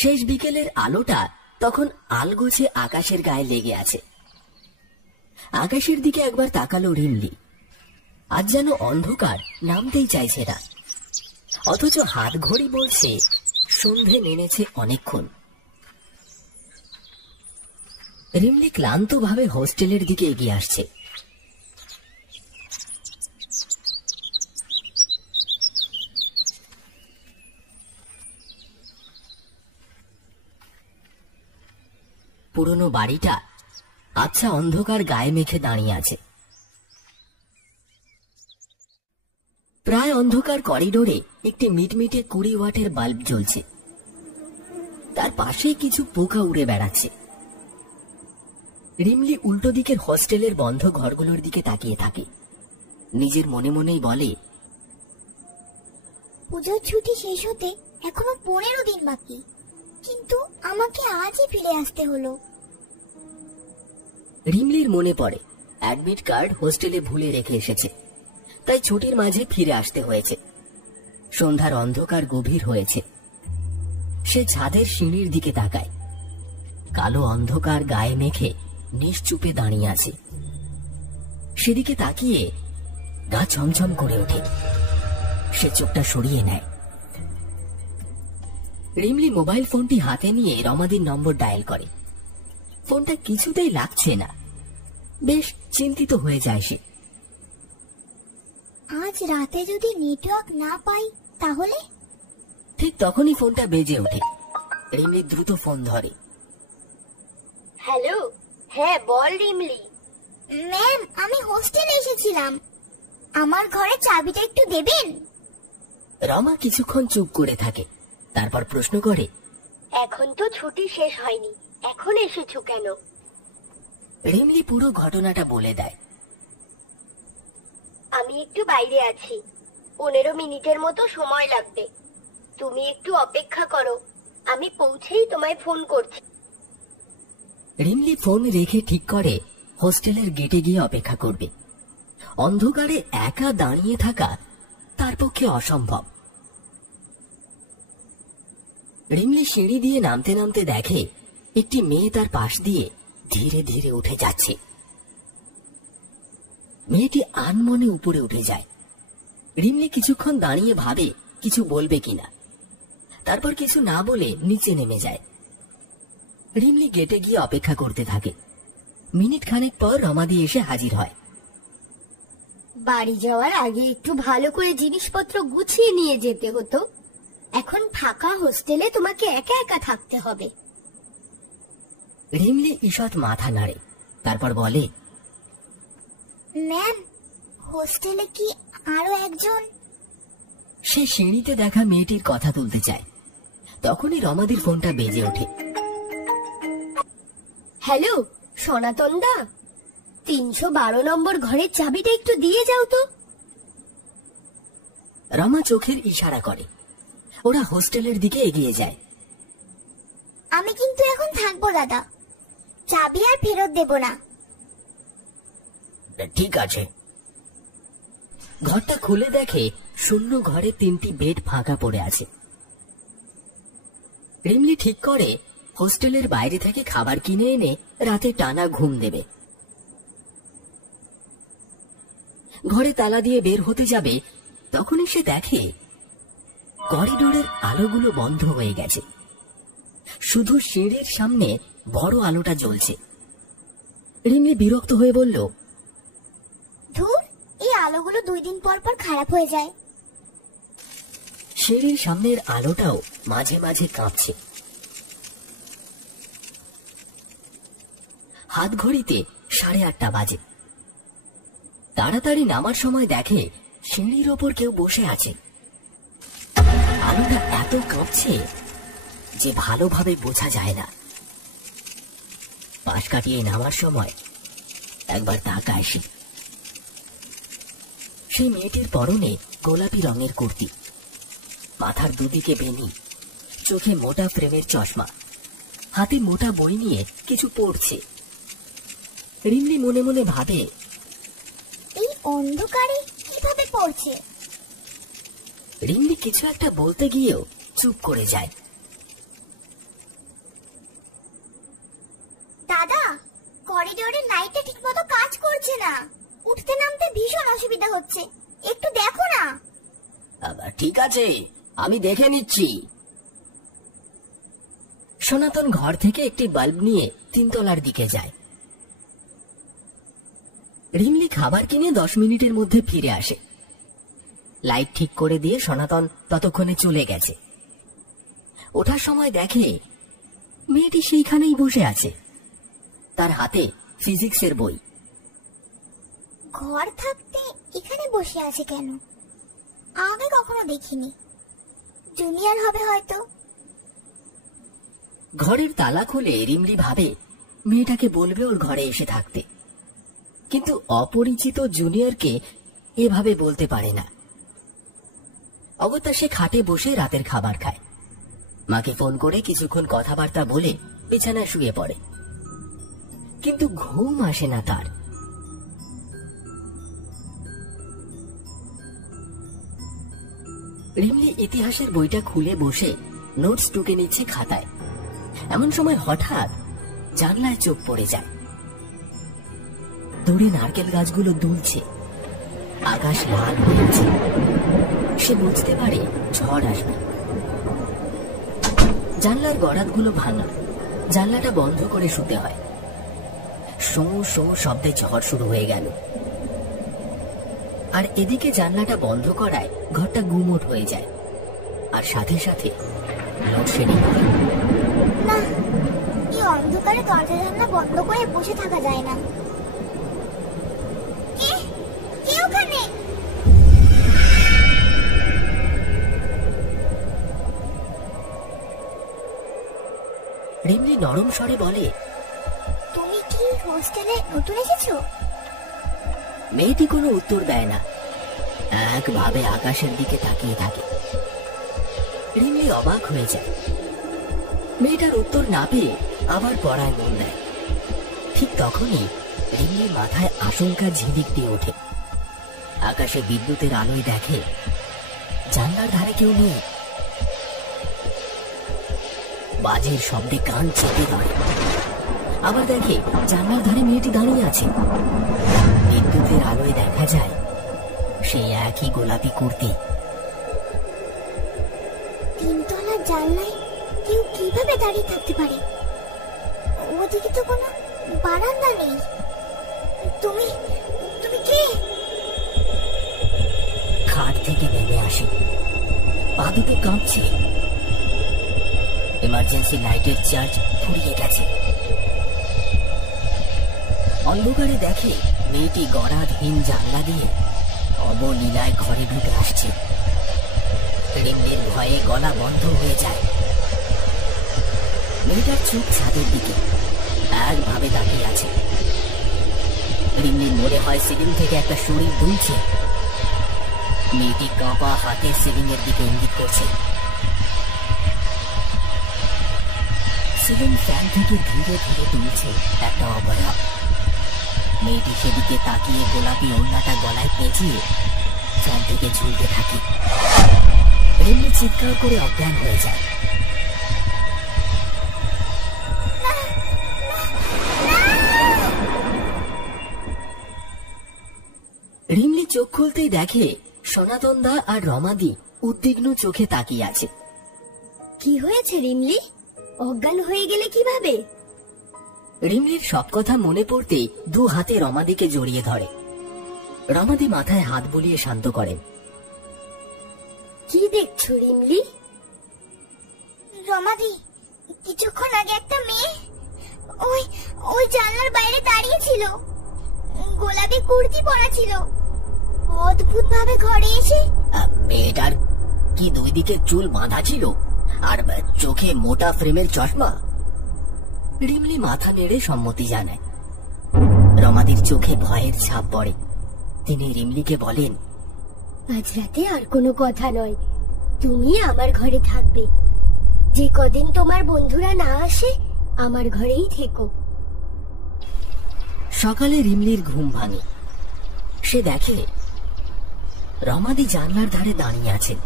শেষ বিকেলের আলোটা তখন আলগোছে আকাশের গায়ে লেগে আছে। আকাশের দিকে একবার তাকালো রিমলি। আজ যেন অন্ধকার নামতেই চাইছে না, অথচ হাত ঘড়ি বলছে সন্ধে নেমেছে অনেকক্ষণ। রিমলি ক্লান্তভাবে হোস্টেলের দিকে এগিয়ে আসছে। পুরনো বাড়িটা আচ্ছা অন্ধকার গায়ে মেখে দাঁড়িয়ে আছে। প্রায় অন্ধকার করিডোরে একটি মিটমিটে 20 ওয়াটের বাল্ব জ্বলছে। তার পাশে কিছু পোকা উড়ে বেড়াচ্ছে। রিমলি উল্টো দিকের হোস্টেলের বন্ধ ঘরগুলোর দিকে তাকিয়ে থাকে। নিজের মনে মনেই বলে, পুজোর ছুটি শেষ হতে এখনো 15 দিন বাকি, কিন্তু আমাকে আজই ফিরে আসতে হলো। রিমলির মনে পড়ে অ্যাডমিট কার্ড হোস্টেলে ভুলে রেখে এসেছে, তাই ছুটির মাঝে ফিরে আসতে হয়েছে। সন্ধ্যার অন্ধকার গভীর হয়েছে। সে ছাদের সিঁড়ির দিকে তাকায়। কালো অন্ধকার গায়ে মেখে নিশ্চুপে দাঁড়িয়ে আছে। সেদিকে তাকিয়ে গা ছমছম করে ওঠে। সে চোখটা সরিয়ে নেয়। রিমলি মোবাইল ফোনটি হাতে নিয়ে রমাদির নম্বর ডায়াল করে। ফোনটা কিছুতেই লাগছে না। বেশ চিন্তিত হয়ে যায় সে। আজ রাতে যদি নেটওয়ার্ক না পাই তাহলে? ঠিক তখনই ফোনটা বেজে ওঠে। রিমলি দ্রুত ফোন ধরে। হ্যালো। হ্যাঁ বল রিমলি। ম্যাম, আমি হোস্টেলে এসেছিলাম, আমার ঘরে চাবিটা একটু দেবেন? রমা কিছুক্ষণ চুপ করে থাকে, তারপর প্রশ্ন করে, এখন তো ছুটি শেষ হয়নি, এখন এসেছো কেন? রিমলি পুরো ঘটনাটা বলে দেয়। আমি একটু বাইরে আছি, 15 মিনিটের মতো সময় লাগবে, তুমি একটু অপেক্ষা করো, আমি পৌঁছেই তোমায় ফোন করছি। রিমলি ফোন রেখে ঠিক করে হোস্টেলের গেটে গিয়ে অপেক্ষা করবে। অন্ধকারে একা দাঁড়িয়ে থাকা তার পক্ষে অসম্ভব। রিমলি সিঁড়ি দিয়ে নামতে নামতে দেখে একটি মেয়ে তার পাশ দিয়ে ধীরে ধীরে উঠে যাচ্ছে। মেয়েটি আনমনে উপরে উঠে যায়। রিমলি কিছুক্ষণ দাঁড়িয়ে ভাবে কিছু বলবে কিনা, তারপর কিছু না বলে নিচে নেমে যায়। রিমলি গেটে গিয়ে অপেক্ষা করতে থাকে। মিনিট খানেক পর রমাদি এসে হাজির হয়। বাড়ি যাওয়ার আগে একটু ভালো করে জিনিসপত্র গুছিয়ে নিয়ে যেতে হতো, এখন ফাঁকা হোস্টেলে তোমাকে একা একা থাকতে হবে। রিমলি ঈষৎ মাথা নাড়ে, তারপর বলে, ম্যাম, হোস্টেলে কি আরো একজন? সে সিঁড়িতে দেখা মেয়েটির কথা তুলতে চায়, তখনই রমাদির ফোনটা বেজে ওঠে। হ্যালো সনাতন দা, 312 নম্বর ঘরের চাবিটা একটু দিয়ে যাও তো। রমা চোখের ইশারা করে। ওরা হোস্টেলের দিকে এগিয়ে যায়। আমি কিন্তু এখন থাকবো দাদা, চাবি আর ফেরত দেব না। ঠিক আছে। ঘরটা খুলে দেখে শূন্য ঘরে 3টি বেড ফাঁকা পড়ে আছে। রিমলি ঠিক করে হোস্টেলের বাইরে থেকে খাবার কিনে এনে রাতে টানা ঘুম দেবে। ঘরে তালা দিয়ে বের হতে যাবে, তখনই সে দেখে করিডোরের আলোগুলো বন্ধ হয়ে গেছে। শুধু সিঁড়ির সামনে বড় আলোটা জ্বলছে। রিমলি বিরক্ত হয়ে বলল, ধুর, এই আলোগুলো 2 দিন পর পর খারাপ হয়ে যায়। সিঁড়ির সামনের আলোটাও মাঝে মাঝে কাঁপছে। হাত ঘড়িতে 8:30 বাজে। তাড়াতাড়ি নামার সময় দেখে সিঁড়ির ওপর কেউ বসে আছে। আলোটা এত কাঁপছে যে ভালোভাবে বোঝা যায় না। পাশ কাটিয়ে নামার সময় একবার তাকায় সে। সেই মেয়েটির পরনে গোলাপি রঙের কুর্তি, মাথার দুদিকে বেনি, চোখে মোটা ফ্রেমের চশমা, হাতে মোটা বই নিয়ে কিছু পড়ছে। রিমলি মনে মনে ভাবে, এই অন্ধকারে কিভাবে পড়ছে? রিমলি কিছু একটা বলতে গিয়েও চুপ করে যায়। ঠিক আছে, আমি দেখে নিচ্ছি। সনাতন ঘর থেকে একটি বাল্ব নিয়ে 3 তলার দিকে যায়। রিমলি খাবার কিনে 10 মিনিটের মধ্যে ফিরে আসে। লাইট ঠিক করে দিয়ে সনাতন ততক্ষণে চলে গেছে। ওঠার সময় দেখে মেয়েটি সেইখানেই বসে আছে, তার হাতে ফিজিক্সের বই। ঘর থাকতে এখানে বসে আছে কেন? আগে কখনো দেখিনি। জুনিয়র হবে হয়তো। ঘরের তালা খুলে রিমলি ভাবে মেয়েটাকে বলবে ওর ঘরে এসে থাকতে, কিন্তু অপরিচিত জুনিয়রকে এভাবে বলতে পারে না। অগত্যা সে খাটে বসে রাতের খাবার খায়। মাকে ফোন করে কিছুক্ষণ কথাবার্তা বলে বিছানায় শুয়ে পড়ে, কিন্তু ঘুম আসে না তার। রিমলি ইতিহাসের বইটা খুলে বসে নোটস টুকে নিচ্ছে খাতায়। এমন সময় হঠাৎ জানলায় চোখ পড়ে যায়। দূরে নারকেল গাছগুলো দুলছে, আকাশ লাল হয়েছে। সে বুঝতে পারে ঝড় আসবে। জানলার গড়াতগুলো ভাঙা, জানলাটা বন্ধ করে শুতে হয়। শো শো শব্দে ঝড় শুরু হয়ে গেল। আর এদিকে জানলাটা বন্ধ করায় ঘরটা গুমোট হয়ে যায়, আর সাথে সাথে লোডশেডিং হয়। না, এই অন্ধকারে দরজা জানলা বন্ধ করে বসে থাকা যায় না। কে ওখানে? রিমলি নরম স্বরে বলে, তুমি কি হোস্টেলে নতুন এসেছো? মেয়েটি কোনো উত্তর দেয় না, একভাবে আকাশের দিকে তাকিয়ে থাকে। রিমলি অবাক হয়ে যায়। মেয়েটার উত্তর না পেয়ে আবার পড়ায় মন দেয়। ঠিক তখনই রিমলির মাথায় আশঙ্কা ঝিলিক দিয়ে ওঠে। আকাশে বিদ্যুতের আলোয় দেখে জানলার ধারে কেউ নেই। বাজের শব্দে কান চেপে ধরে। আবার দেখে জানলার ধারে মেয়েটি দাঁড়িয়ে আছে। বিদ্যুতের আলোয় দেখা যায় সেই একই গোলাপি কুর্তি। 3 তলার জানলায় কেউ কিভাবে দাঁড়িয়ে থাকতে পারে? ওদিকে তো কোনো বারান্দা নেই। তুমি কে? খাট থেকে নেমে আসে, পা দুটো কাঁপছে। এমার্জেন্সি লাইটের চার্জ ফুরিয়ে গেছে। অন্ধকারে দেখে মেয়েটি গড়াধহীন জানলা দিয়ে অবলীলায় ঘরে ঢুকে আসছে। রিমলির ভয়ে গলা বন্ধ হয়ে যায়। মেয়েটার চোখ ছাদের দিকে একভাবে তাকিয়ে আছে। রিমলির মনে হয় সিলিং থেকে একটা শরীর দুলছে। মেয়েটি কাঁপা হাতে সিলিং এর দিকে ইঙ্গিত করছে। সিলিং ফ্যান থেকে ধীরে ধীরে দুলছে একটা অবয়ব। মেয়েটি সেদিকে তাকিয়ে গোলাপি ওড়নাটা গলায় পেঁচিয়ে ফ্যান থেকে ঝুলতে থাকে। রিমলি চিৎকার করে অজ্ঞান হয়ে যায়। রিমলি চোখ খুলতেই দেখে সনাতন দা আর রমাদি উদ্বিগ্ন চোখে তাকিয়ে আছে। কি হয়েছে রিমলি? অজ্ঞান হয়ে গেলে কিভাবে? রিমলির সব কথা মনে পড়তেই 2 হাতে রমাদিকে জড়িয়ে ধরে। রমাদি মাথায় হাত বুলিয়ে শান্ত করেন। কি দেখছো রিমলি? রমাদি, কিছুক্ষণ আগে একটা মেয়ে ওই জানলার বাইরে দাঁড়িয়ে ছিল। গোলাপি কুর্তি পরা ছিল। অদ্ভুত ভাবে ঘরে এসে মেয়েটার কি 2 দিকে চুল বাঁধা ছিল আর চোখে মোটা ফ্রেমের চশমা? রিমলি মাথা নেড়ে সম্মতি জানায়। রমাদির চোখে ভয়ের ছাপ পড়ে। তিনি রিমলিকে বলেন, আজ রাতে আর কোনো কথা নয়, তুমি আমার ঘরে থাকবে। যে কদিন তোমার বন্ধুরা না আসে আমার ঘরেই থেকো। সকালে রিমলির ঘুম ভাঙে। সে দেখে রমাদি জানলার ধারে দাঁড়িয়ে আছেন।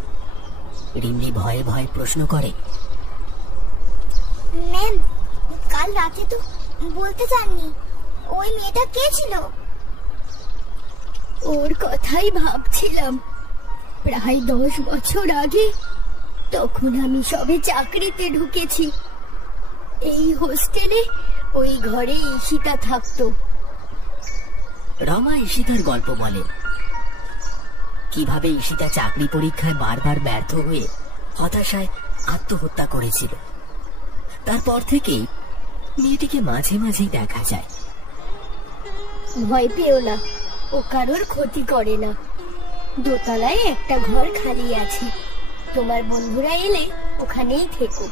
রিমলি ভয়ে ভয়ে প্রশ্ন করে, ম্যাম, কাল রাতে তো বলতে চাননি। ওই মেয়েটা কে ছিল? ওর কথাই ভাবছিলাম। প্রায় 10 বছর আগে। তখন আমি সবে চাকরিতে ঢুকেছি। এই হোস্টেলে ওই ঘরে ঈশিতা থাকতো। রমা ঈশিতার গল্প বলেন, কিভাবে ঈশিতা চাকরি পরীক্ষায় বারবার ব্যর্থ হয়ে হতাশায় আত্মহত্যা করেছিল। তারপর থেকেই মেয়েটিকে মাঝে মাঝেই দেখা যায়। ভয় পেও না, ও কারোর ক্ষতি করে না। দোতলায় একটা ঘর খালি আছে, তোমার বন্ধুরা এলে ওখানেই থেকো।